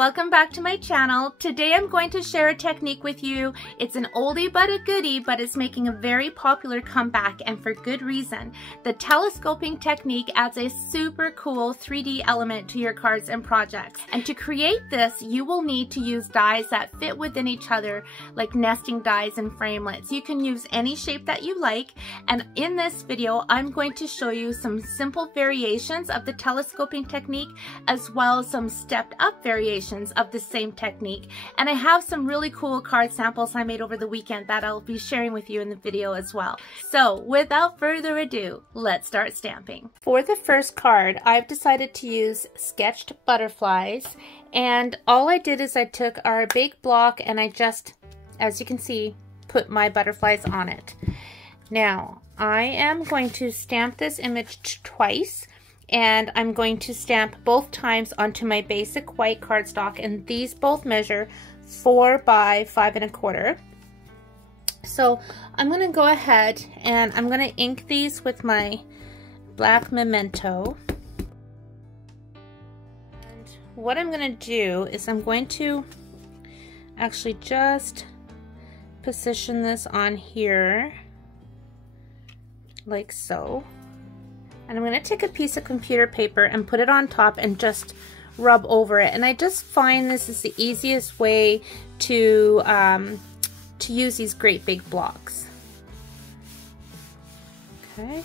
welcome back to my channel. Today I'm going to share a technique with you. It's an oldie but a goodie, but it's making a very popular comeback, and for good reason. The telescoping technique adds a super cool 3D element to your cards and projects. And to create this, you will need to use dies that fit within each other, like nesting dies and framelits. You can use any shape that you like, and in this video I'm going to show you some simple variations of the telescoping technique, as well as some stepped up variations of the same technique. And I have some really cool card samples I made over the weekend that I'll be sharing with you in the video as well. So without further ado, let's start stamping. For the first card, I've decided to use sketched butterflies, and all I did is I took our big block and I just, as you can see, put my butterflies on it. Now I am going to stamp this image twice, and I'm going to stamp both times onto my basic white cardstock, and these both measure 4 by 5 1/4. So I'm going to go ahead and I'm going to ink these with my black memento. And what I'm going to do is I'm going to actually just position this on here like so. And I'm going to take a piece of computer paper and put it on top and just rub over it. And I just find this is the easiest way to use these great big blocks. Okay.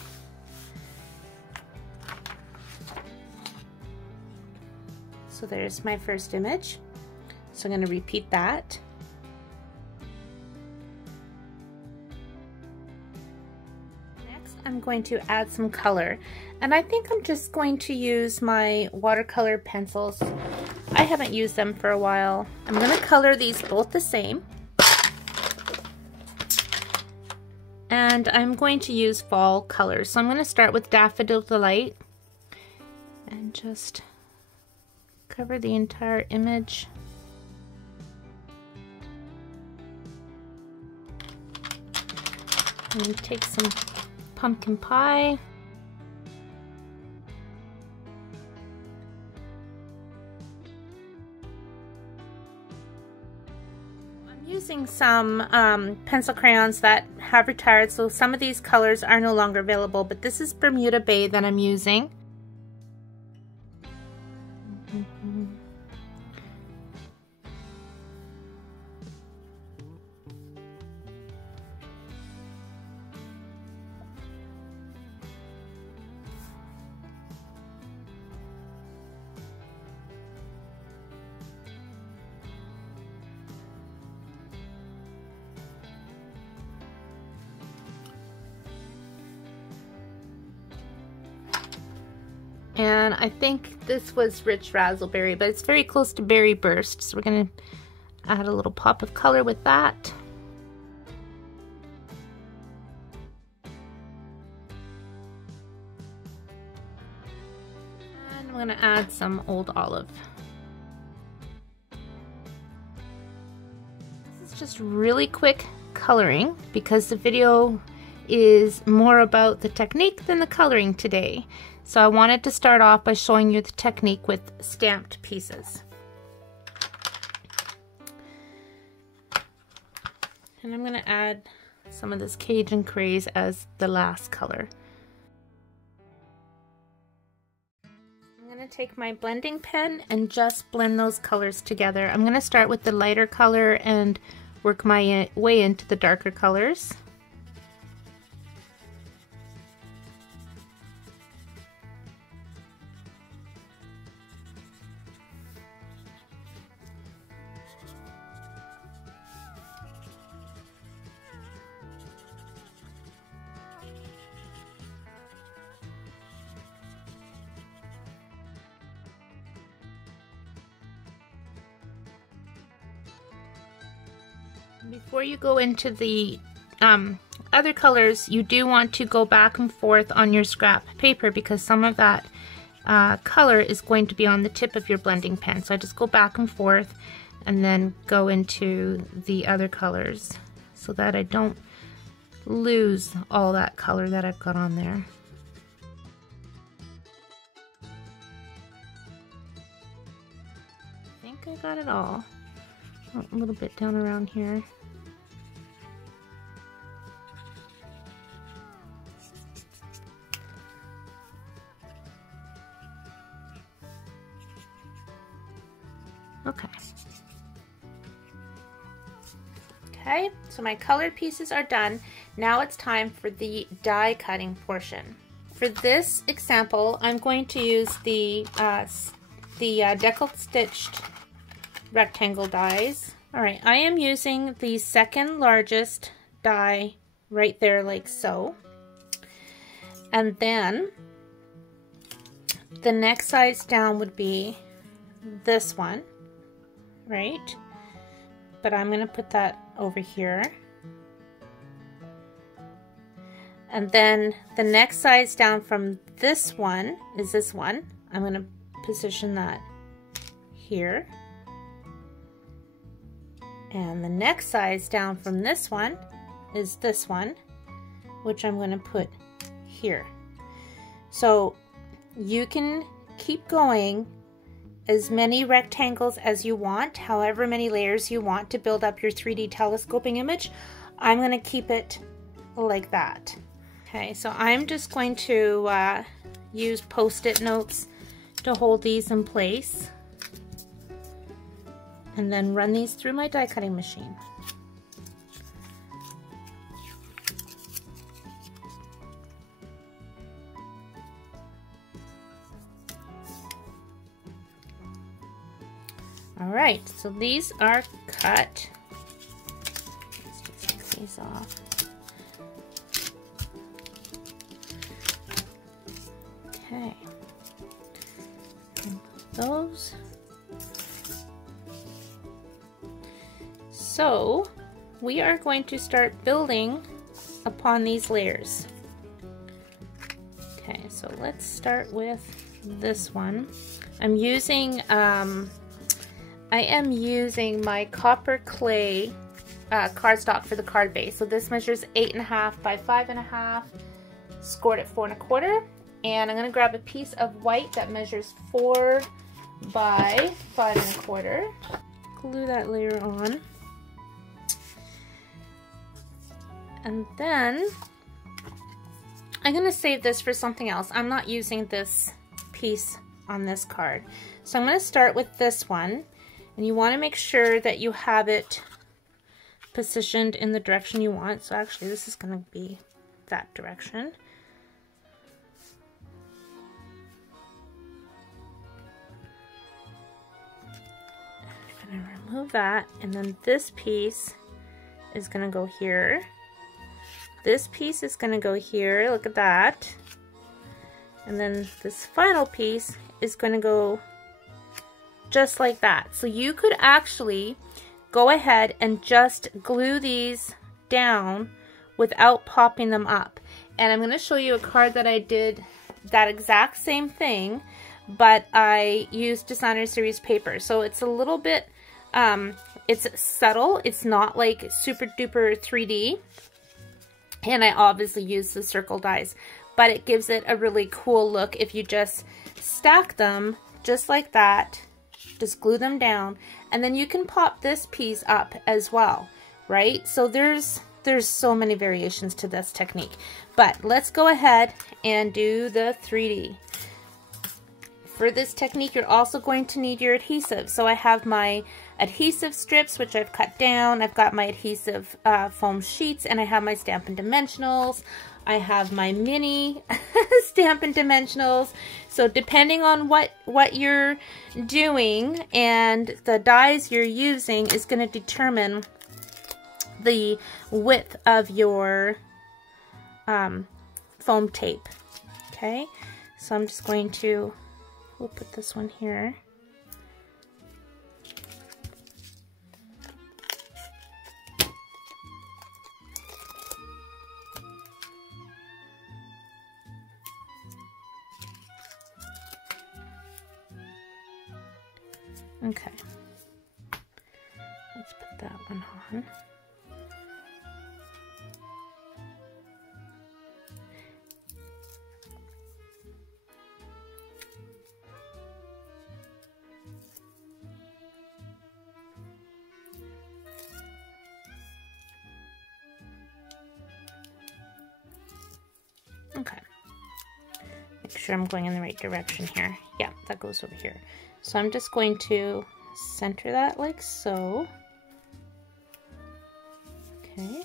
So there's my first image. So I'm going to repeat that. I'm going to add some color, and I think I'm just going to use my watercolor pencils. I haven't used them for a while. I'm going to color these both the same, and I'm going to use fall colors. So I'm going to start with Daffodil Delight and just cover the entire image. And take some pumpkin pie. I'm using some pencil crayons that have retired, so some of these colors are no longer available, but this is Bermuda Bay that I'm using. And I think this was Rich Razzleberry, but it's very close to Berry Burst, so we're going to add a little pop of color with that. And I'm going to add some Old Olive. This is just really quick coloring because the video is more about the technique than the coloring today. So I wanted to start off by showing you the technique with stamped pieces. And I'm going to add some of this Cajun Craze as the last color. I'm going to take my blending pen and just blend those colors together. I'm going to start with the lighter color and work my way into the darker colors. Before you go into the other colors, you do want to go back and forth on your scrap paper because some of that color is going to be on the tip of your blending pen. So I just go back and forth and then go into the other colors so that I don't lose all that color that I've got on there. I think think I got it all. Oh, a little bit down around here. Okay. Okay, so my colored pieces are done. Now it's time for the die cutting portion. For this example, I'm going to use the decal stitched rectangle dies. All right, I am using the second largest die right there, like so. And then the next size down would be this one, right? But I'm going to put that over here. And then the next size down from this one is this one. I'm going to position that here. And the next size down from this one is this one, which I'm going to put here. So you can keep going as many rectangles as you want, however many layers you want to build up your 3D telescoping image. I'm going to keep it like that. Okay, so I'm just going to use Post-it notes to hold these in place, and then run these through my die cutting machine. All right, so these are cut. Let's just take these off. Okay, and put those. So we are going to start building upon these layers. Okay, so let's start with this one. I'm using I am using my copper clay cardstock for the card base. So this measures 8.5 by 5.5, scored at 4 1/4. And I'm going to grab a piece of white that measures 4 by 5 1/4. Glue that layer on. And then I'm going to save this for something else. I'm not using this piece on this card. So I'm going to start with this one. And you want to make sure that you have it positioned in the direction you want. So actually this is going to be that direction. I'm going to remove that, and then this piece is going to go here. This piece is going to go here, look at that. And then this final piece is going to go just like that. So you could actually go ahead and just glue these down without popping them up. And I'm going to show you a card that I did that exact same thing, but I used designer series paper. So it's a little bit, it's subtle. It's not like super duper 3D. And I obviously use the circle dies, but it gives it a really cool look if you just stack them just like that. Just glue them down, and then you can pop this piece up as well, right? So there's so many variations to this technique, but let's go ahead and do the 3D. For this technique, you're also going to need your adhesive. So I have my adhesive strips, which I've cut down. I've got my adhesive foam sheets, and I have my Stampin' Dimensionals. I have my mini Stampin' Dimensionals. So depending on what you're doing and the dies you're using is going to determine the width of your foam tape. Okay, so I'm just going to, we'll put this one here. Okay, let's put that one on. Make sure I'm going in the right direction here. Yeah, that goes over here. So I'm just going to center that like so. Okay.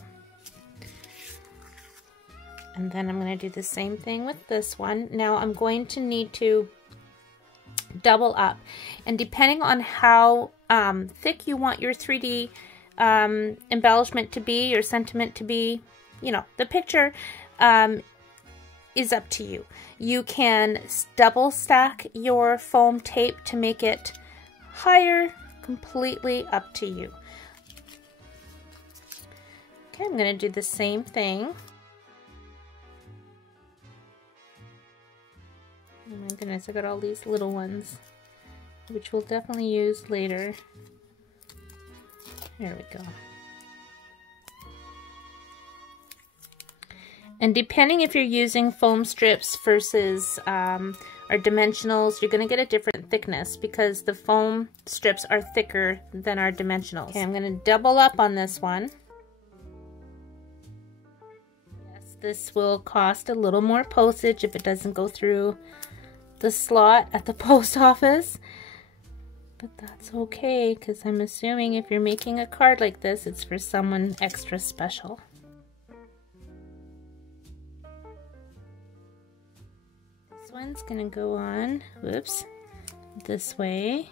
And then I'm going to do the same thing with this one. Now I'm going to need to double up. And depending on how thick you want your 3D embellishment to be, your sentiment to be, you know, the picture is up to you. You can double stack your foam tape to make it higher, completely up to you. Okay, I'm going to do the same thing. Oh my goodness, I got all these little ones, which we'll definitely use later. There we go. And depending if you're using foam strips versus or dimensionals, you're going to get a different thickness because the foam strips are thicker than our dimensionals. Okay, I'm going to double up on this one. Yes, this will cost a little more postage if it doesn't go through the slot at the post office. But that's okay, because I'm assuming if you're making a card like this, it's for someone extra special. This one's gonna go on, whoops, this way.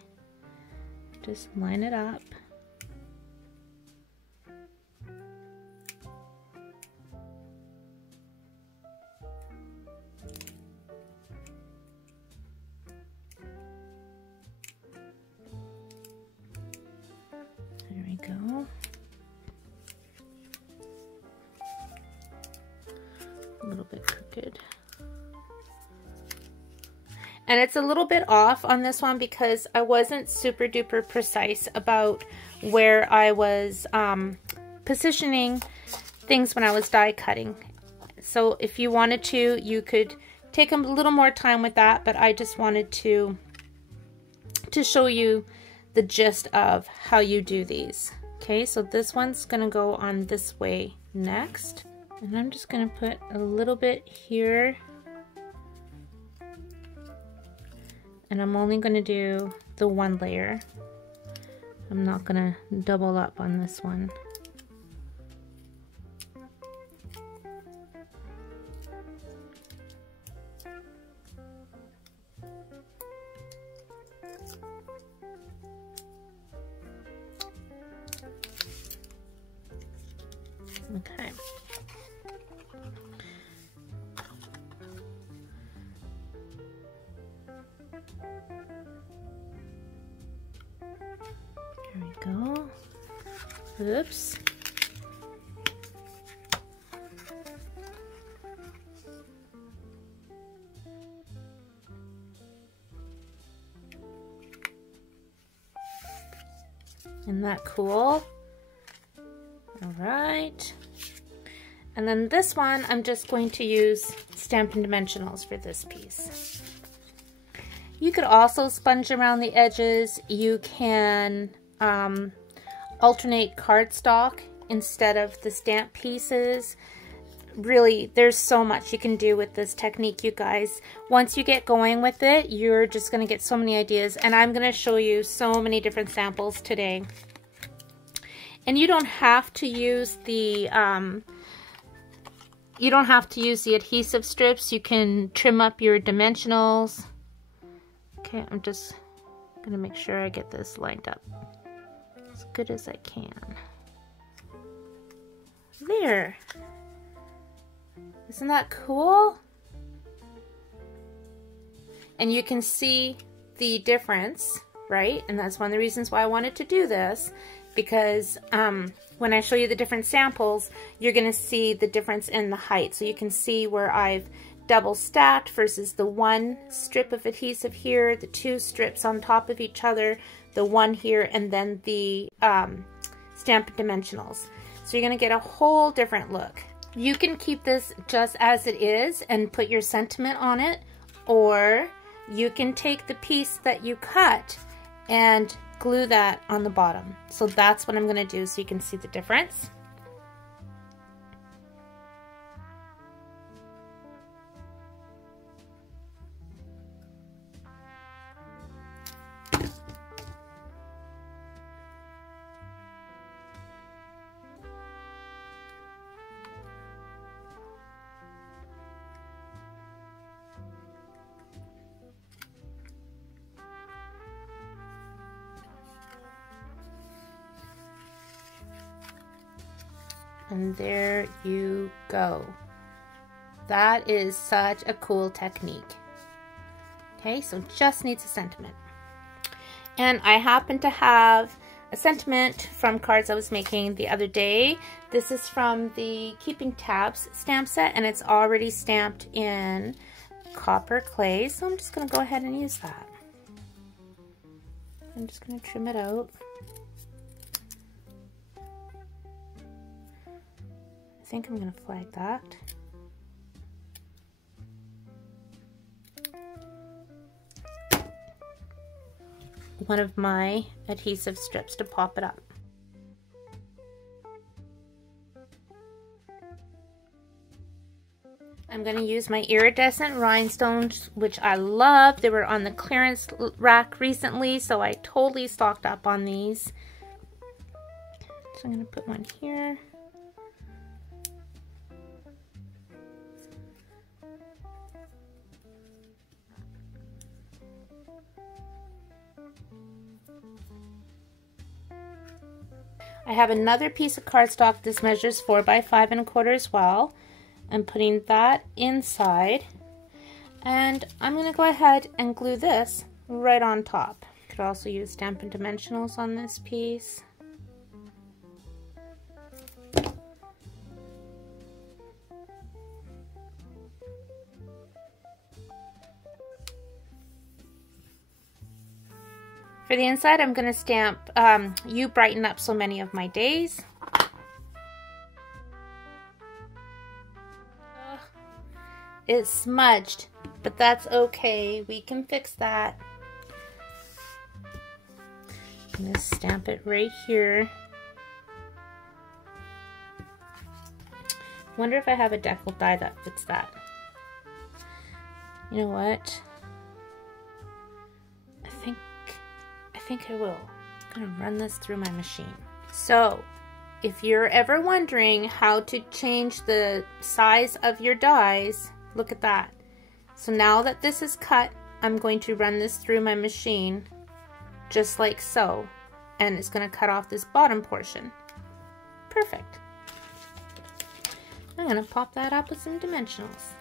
Just line it up. There we go. A little bit crooked. And it's a little bit off on this one because I wasn't super duper precise about where I was positioning things when I was die cutting. So if you wanted to, you could take a little more time with that, but I just wanted to show you the gist of how you do these. Okay, so this one's gonna go on this way next. And I'm just gonna put a little bit here. And I'm only going to do the one layer. I'm not going to double up on this one. Okay. There we go. Oops. Isn't that cool? All right. And then this one, I'm just going to use Stampin' Dimensionals for this piece. You could also sponge around the edges. You can alternate cardstock instead of the stamp pieces. Really, there's so much you can do with this technique, you guys. Once you get going with it, you're just going to get so many ideas. And I'm going to show you so many different samples today. And you don't have to use the adhesive strips. You can trim up your dimensionals. Okay, I'm just going to make sure I get this lined up as good as I can. There. Isn't that cool? And you can see the difference, right? And that's one of the reasons why I wanted to do this, because when I show you the different samples, you're going to see the difference in the height. So you can see where I've double stacked versus the one strip of adhesive here, the two strips on top of each other, the one here, and then the Stampin' Dimensionals. So you're going to get a whole different look. You can keep this just as it is and put your sentiment on it, or you can take the piece that you cut and glue that on the bottom. So that's what I'm going to do so you can see the difference. And there you go. That is such a cool technique. Okay, so just needs a sentiment. And I happen to have a sentiment from cards I was making the other day. This is from the Keeping Tabs stamp set, and it's already stamped in copper clay, so I'm just going to go ahead and use that. I'm just going to trim it out. I think I'm going to flag that. One of my adhesive strips to pop it up. I'm going to use my iridescent rhinestones, which I love. They were on the clearance rack recently, so I totally stocked up on these. So I'm going to put one here. I have another piece of cardstock. This measures 4 by 5 1/4 as well. I'm putting that inside, and I'm going to go ahead and glue this right on top. Could also use Stampin' Dimensionals on this piece. For the inside, I'm going to stamp You Brighten Up So Many of My Days. It's smudged, but that's okay. We can fix that. I'm going to stamp it right here. Wonder if I have a decal die that fits that. You know what? I think I will. I'm gonna run this through my machine. So, if you're ever wondering how to change the size of your dies, look at that. So now that this is cut, I'm going to run this through my machine just like so, and it's gonna cut off this bottom portion. Perfect. I'm gonna pop that up with some dimensionals.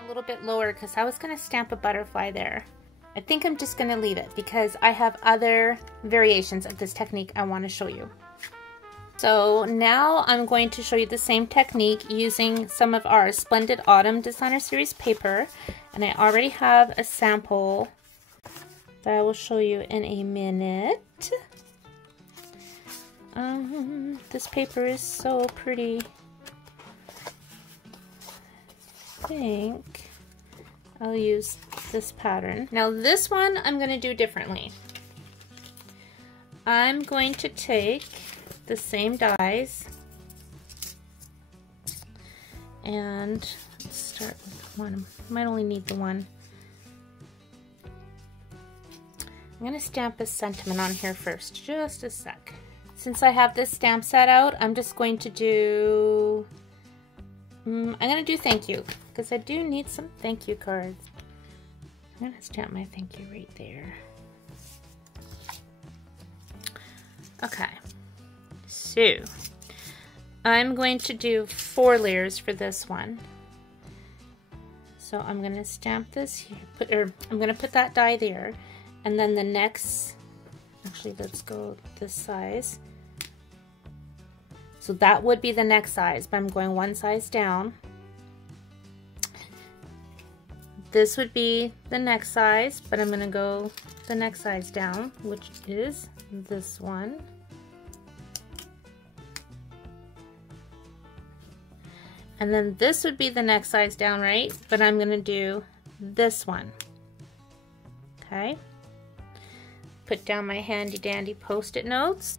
A little bit lower because I was going to stamp a butterfly there. I think I'm just going to leave it because I have other variations of this technique I want to show you. So now I'm going to show you the same technique using some of our Splendid Autumn Designer Series paper, and I already have a sample that I will show you in a minute. This paper is so pretty. I think I'll use this pattern. Now this one I'm going to do differently. I'm going to take the same dies and let's start with one. I might only need the one. I'm going to stamp a sentiment on here first, just a sec. Since I have this stamp set out, I'm just going to do I'm going to do thank you, because I do need some thank you cards. I'm going to stamp my thank you right there. Okay, so I'm going to do 4 layers for this one. So I'm going to stamp this here, I'm going to put that die there, and then the next, actually let's go this size. So that would be the next size, but I'm going one size down. This would be the next size, but I'm going to go the next size down, which is this one. And then this would be the next size down, right? But I'm going to do this one. Okay. Put down my handy dandy post-it notes.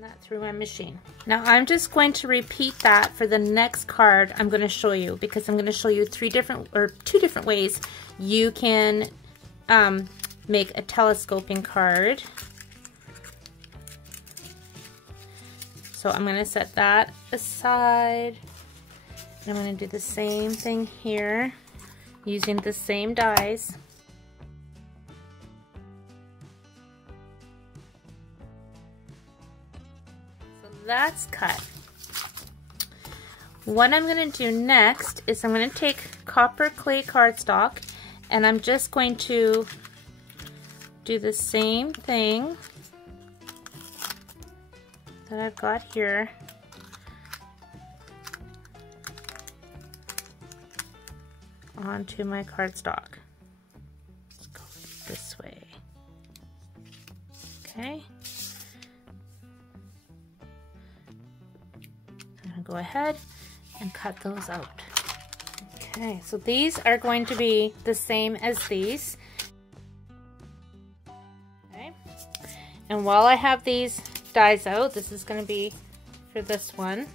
That through my machine. Now I'm just going to repeat that for the next card I'm going to show you, because I'm going to show you 2 different ways you can make a telescoping card. So I'm going to set that aside, and I'm going to do the same thing here using the same dies. that's cut. What I'm going to do next is I'm going to take copper clay cardstock and I'm just going to do the same thing that I've got here. Onto my cardstock. Let's go this way. Okay. I'm going to go ahead and cut those out. Okay, so these are going to be the same as these. Okay. And while I have these dies out, this is going to be for this one.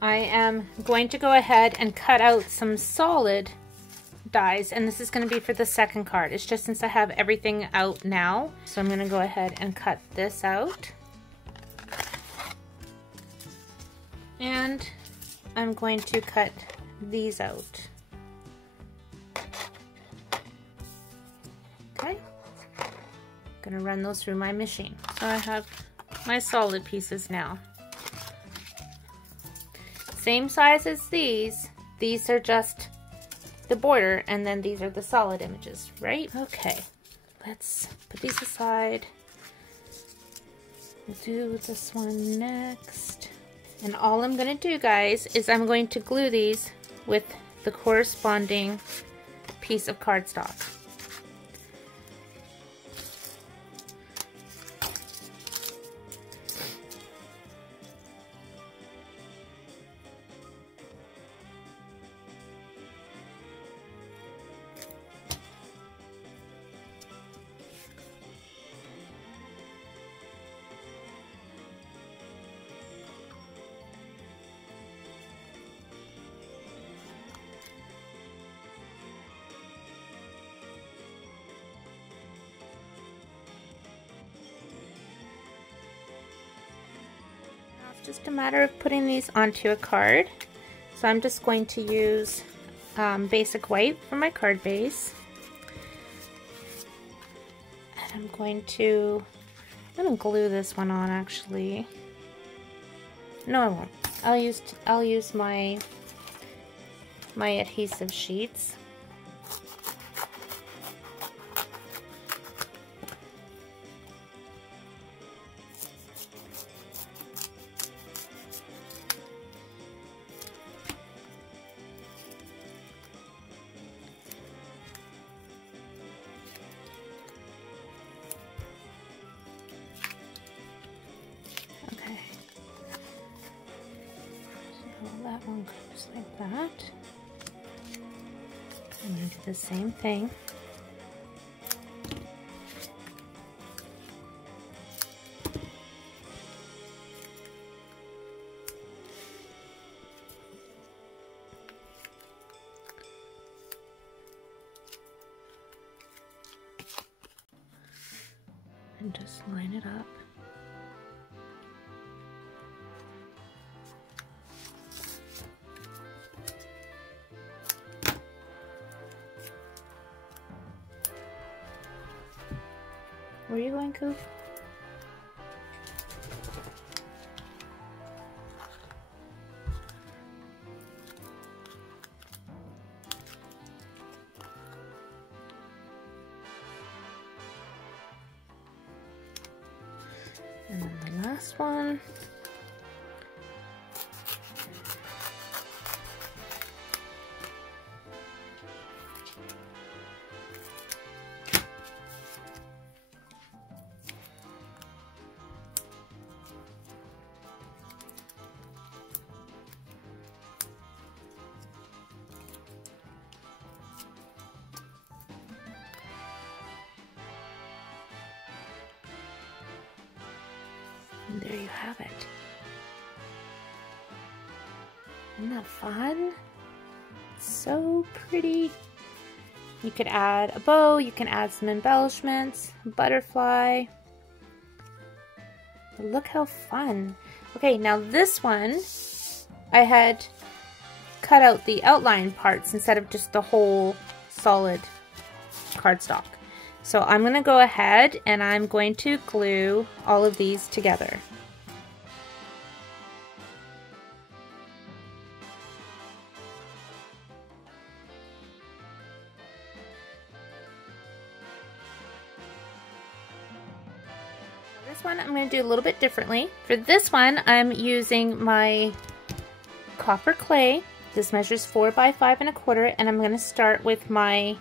I am going to go ahead and cut out some solid dies, and this is going to be for the second card. It's just since I have everything out now, so I'm going to go ahead and cut this out. And I'm going to cut these out. Okay. I'm going to run those through my machine. So I have my solid pieces now. Same size as these. These are just the border, and then these are the solid images, right? Okay, let's put these aside. We'll do this one next. And all I'm going to do, guys, is I'm going to glue these with the corresponding piece of cardstock. Just a matter of putting these onto a card. So I'm just going to use basic white for my card base. And I'm going to glue this one on actually. No, I won't. I'll use my adhesive sheets. That one goes like that. I'm going to do the same thing. And just line it up. Where are you going, Coop? And then the last one. And there you have it. Isn't that fun? So pretty. You could add a bow, you can add some embellishments, a butterfly. But look how fun. Okay, now this one, I had cut out the outline parts instead of just the whole solid cardstock. So I'm going to go ahead and I'm going to glue all of these together. This one I'm going to do a little bit differently. For this one, I'm using my copper clay. This measures 4 by 5 1/4, and I'm going to start with my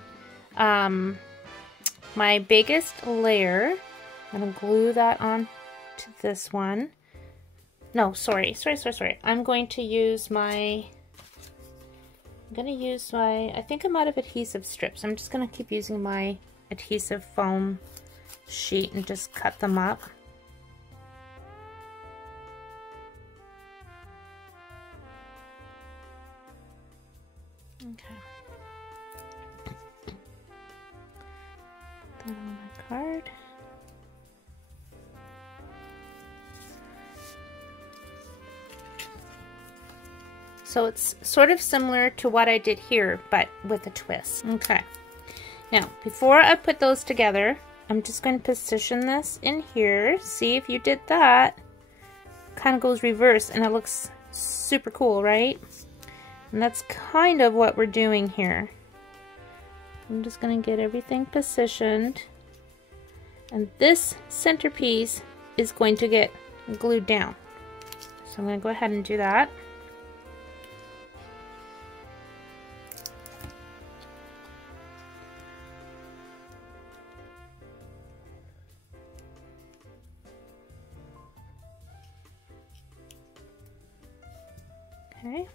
my biggest layer. I'm going to glue that on to this one. No, sorry. I'm going to use my, I think I'm out of adhesive strips. I'm just going to keep using my adhesive foam sheet and just cut them up. Okay. Put that on my card. So it's sort of similar to what I did here, but with a twist. Okay. Now, before I put those together, I'm just going to position this in here. See, if you did that, kind of goes reverse and it looks super cool, right? And that's kind of what we're doing here. I'm just going to get everything positioned. And this centerpiece is going to get glued down. So I'm going to go ahead and do that. Okay.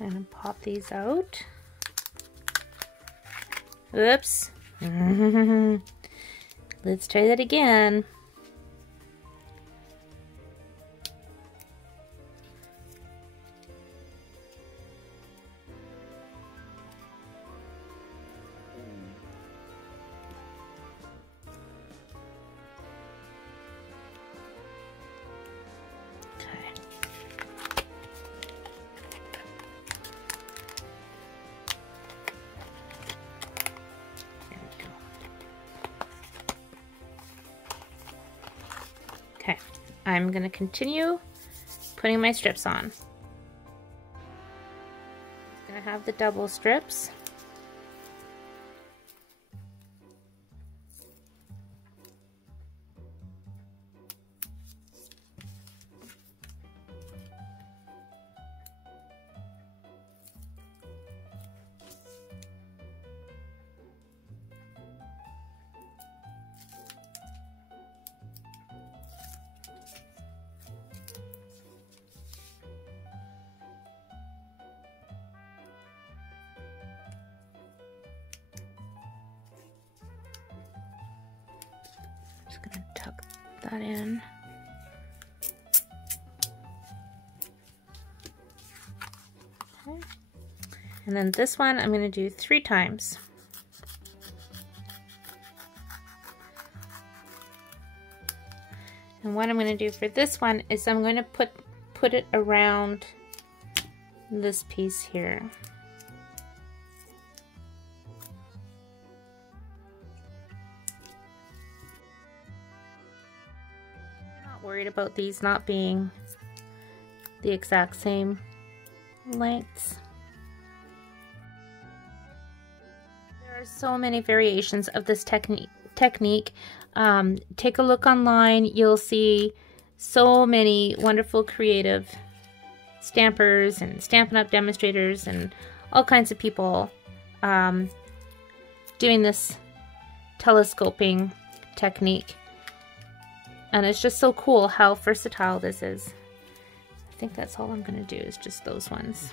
I'm going to pop these out. Oops. Let's try that again. Okay, I'm going to continue putting my strips on. I'm going to have the double strips. Just gonna tuck that in. Okay. And then this one I'm gonna do 3 times. And what I'm gonna do for this one is I'm gonna put it around this piece here. Worried about these not being the exact same lengths. There are so many variations of this technique. Take a look online. You'll see so many wonderful creative stampers and Stampin' Up! Demonstrators and all kinds of people doing this telescoping technique. And it's just so cool how versatile this is. I think that's all I'm going to do is just those ones.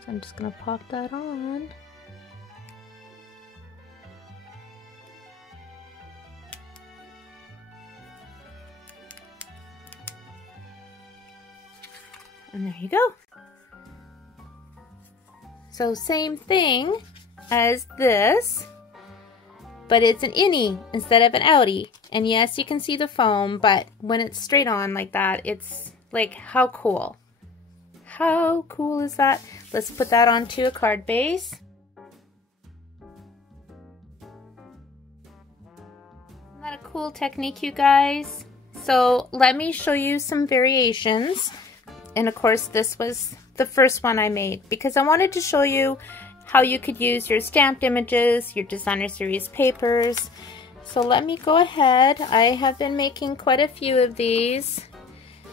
So I'm just going to pop that on. And there you go. So same thing as this, but it's an innie instead of an outie. And yes, you can see the foam, but when it's straight on like that, it's like, how cool. How cool is that? Let's put that onto a card base. cool technique, you guys. So let me show you some variations. And of course, this was the first one I made because I wanted to show you how you could use your stamped images, your designer series papers. So let me go ahead. I have been making quite a few of these.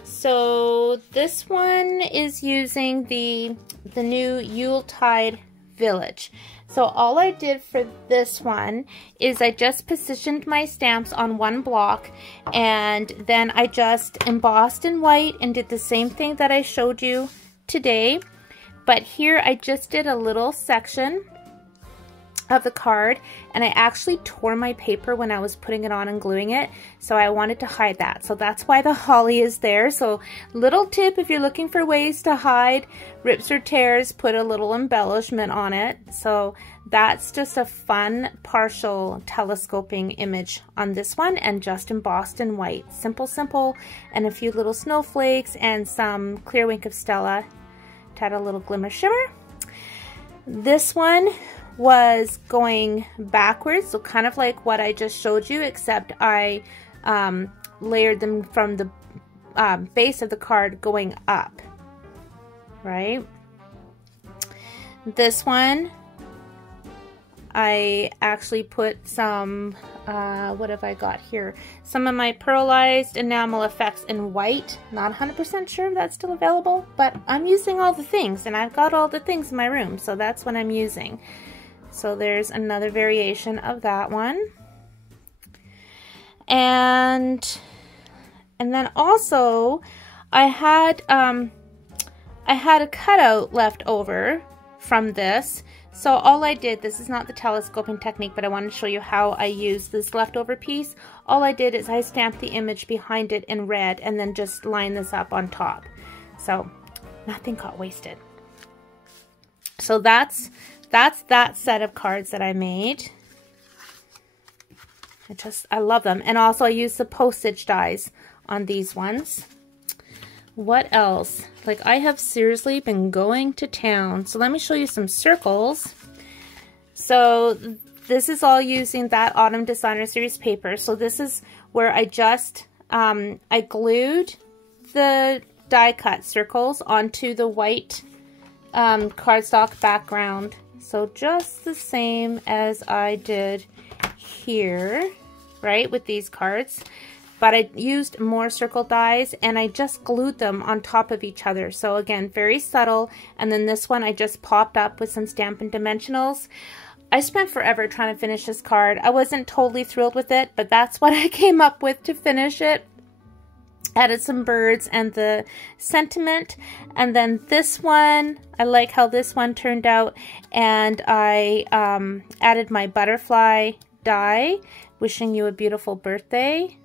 So this one is using the new Yuletide Village. So all I did for this one is I just positioned my stamps on one block, and then I just embossed in white and did the same thing that I showed you today. But here I just did a little section of the card, and I actually tore my paper when I was putting it on and gluing it, so I wanted to hide that. So that's why the holly is there. So little tip, if you're looking for ways to hide rips or tears, put a little embellishment on it. So that's just a fun partial telescoping image on this one, and just embossed in white. Simple, simple, and a few little snowflakes and some clear wink of Stella to add a little glimmer shimmer. This one was going backwards, so kind of like what I just showed you, except I layered them from the base of the card going up, right? This one, I actually put some, what have I got here? Some of my pearlized enamel effects in white. Not 100% sure if that's still available, but I'm using all the things, and I've got all the things in my room, so that's what I'm using. So there's another variation of that one. And then also I had a cutout left over from this. So all I did, this is not the telescoping technique, but I want to show you how I use this leftover piece. All I did is I stamped the image behind it in red and then just lined this up on top. So nothing got wasted. So that's that set of cards that I made. I love them. And also I used the postage dies on these ones. What else? Like, I have seriously been going to town. So let me show you some circles. So this is all using that Autumn Designer Series paper. So this is where I just, I glued the die cut circles onto the white cardstock background. So just the same as I did here, right, with these cards. But I used more circle dies, and I just glued them on top of each other. So again, very subtle. And then this one I just popped up with some Stampin' Dimensionals. I spent forever trying to finish this card. I wasn't totally thrilled with it, but that's what I came up with to finish it. Added some birds and the sentiment. And then this one, I like how this one turned out. And I added my butterfly die, wishing you a beautiful birthday.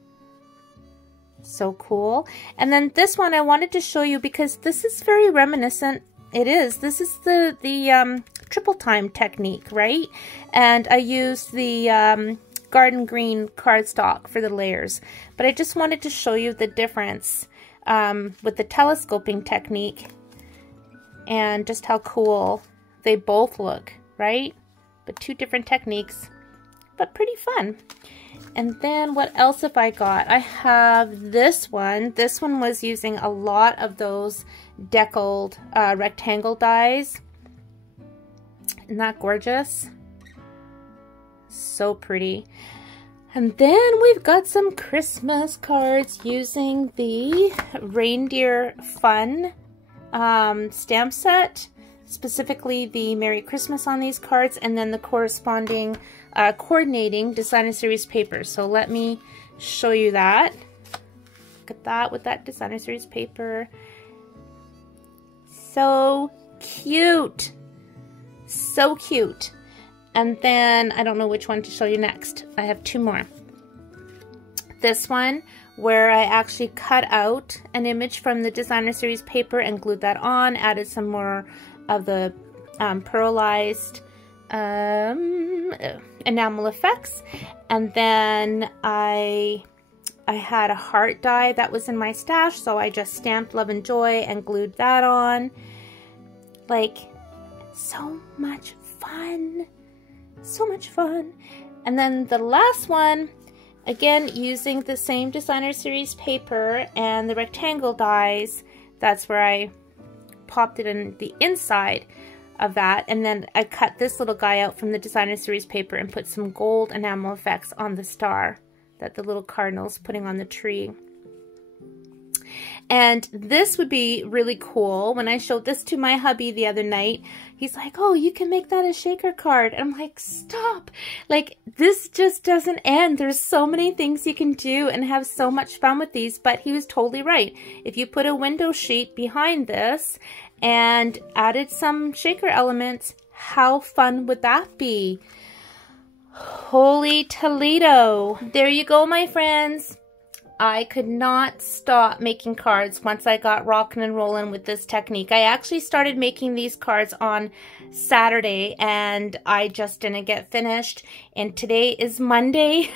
So cool. And then this one I wanted to show you because this is very reminiscent. It is. This is the triple time technique, right? And I used the garden green cardstock for the layers. But I just wanted to show you the difference with the telescoping technique and just how cool they both look, right? But two different techniques, but pretty fun. And then what else have I got? I have this one. This one was using a lot of those deckled rectangle dies. Isn't that gorgeous? So pretty. And then we've got some Christmas cards using the Reindeer Fun stamp set, specifically the Merry Christmas on these cards, and then the corresponding coordinating Designer Series paper. So let me show you that. Look at that with that Designer Series paper. So cute. So cute. And then I don't know which one to show you next. I have two more. This one where I actually cut out an image from the Designer Series paper and glued that on, added some more of the pearlized enamel effects, and then I had a heart die that was in my stash, so I just stamped Love and Joy and glued that on. Like, so much fun. So much fun. And then the last one, Again, using the same designer series paper and the rectangle dies, that's where I popped it in the inside of that, and then I cut this little guy out from the designer series paper and put some gold enamel effects on the star that the little cardinal's putting on the tree. And this would be really cool. When I showed this to my hubby the other night, he's like, oh, you can make that a shaker card. And I'm like, stop. Like, this just doesn't end. There's so many things you can do and have so much fun with these. But he was totally right. If you put a window sheet behind this and added some shaker elements, how fun would that be? Holy Toledo. There you go, my friends. I could not stop making cards once I got rocking and rolling with this technique. I actually started making these cards on Saturday and I just didn't get finished. And today is Monday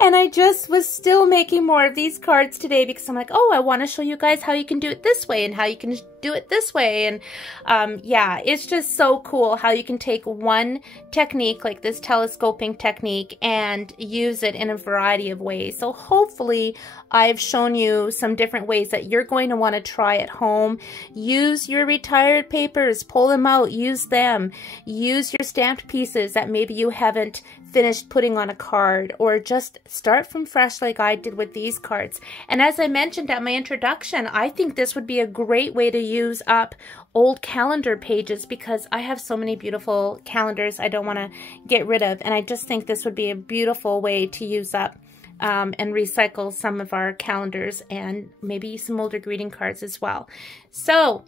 and I just was still making more of these cards today because I'm like, oh, I want to show you guys how you can do it this way and how you can do it this way. And yeah, it's just so cool how you can take one technique like this telescoping technique and use it in a variety of ways. So hopefully I've shown you some different ways that you're going to want to try at home. Use your retired papers, pull them out, use them. Use your stamped pieces that maybe you haven't finished putting on a card, or just start from fresh like I did with these cards. And as I mentioned at my introduction, I think this would be a great way to use up old calendar pages because I have so many beautiful calendars I don't want to get rid of, and I just think this would be a beautiful way to use up and recycle some of our calendars and maybe some older greeting cards as well. So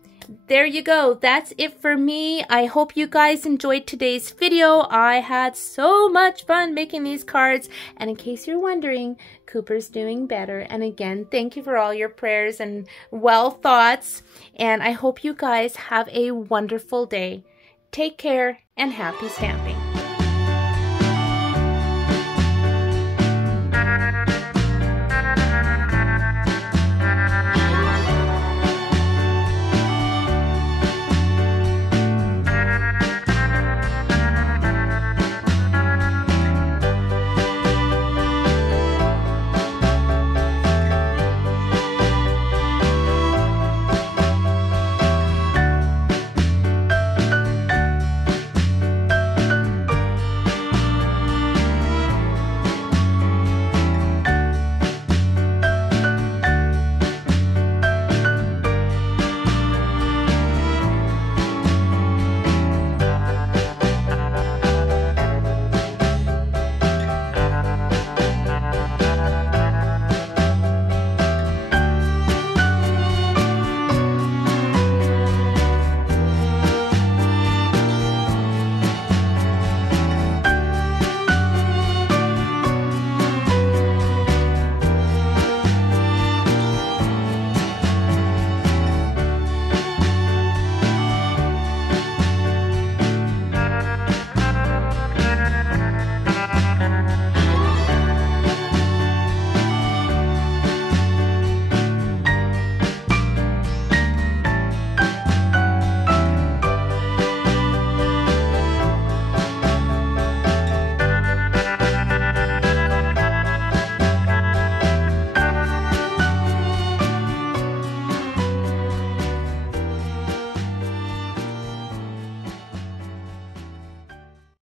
there you go. That's it for me. I hope you guys enjoyed today's video. I had so much fun making these cards. And in case you're wondering, Cooper's doing better. And again, thank you for all your prayers and well thoughts. And I hope you guys have a wonderful day. Take care and happy stamping.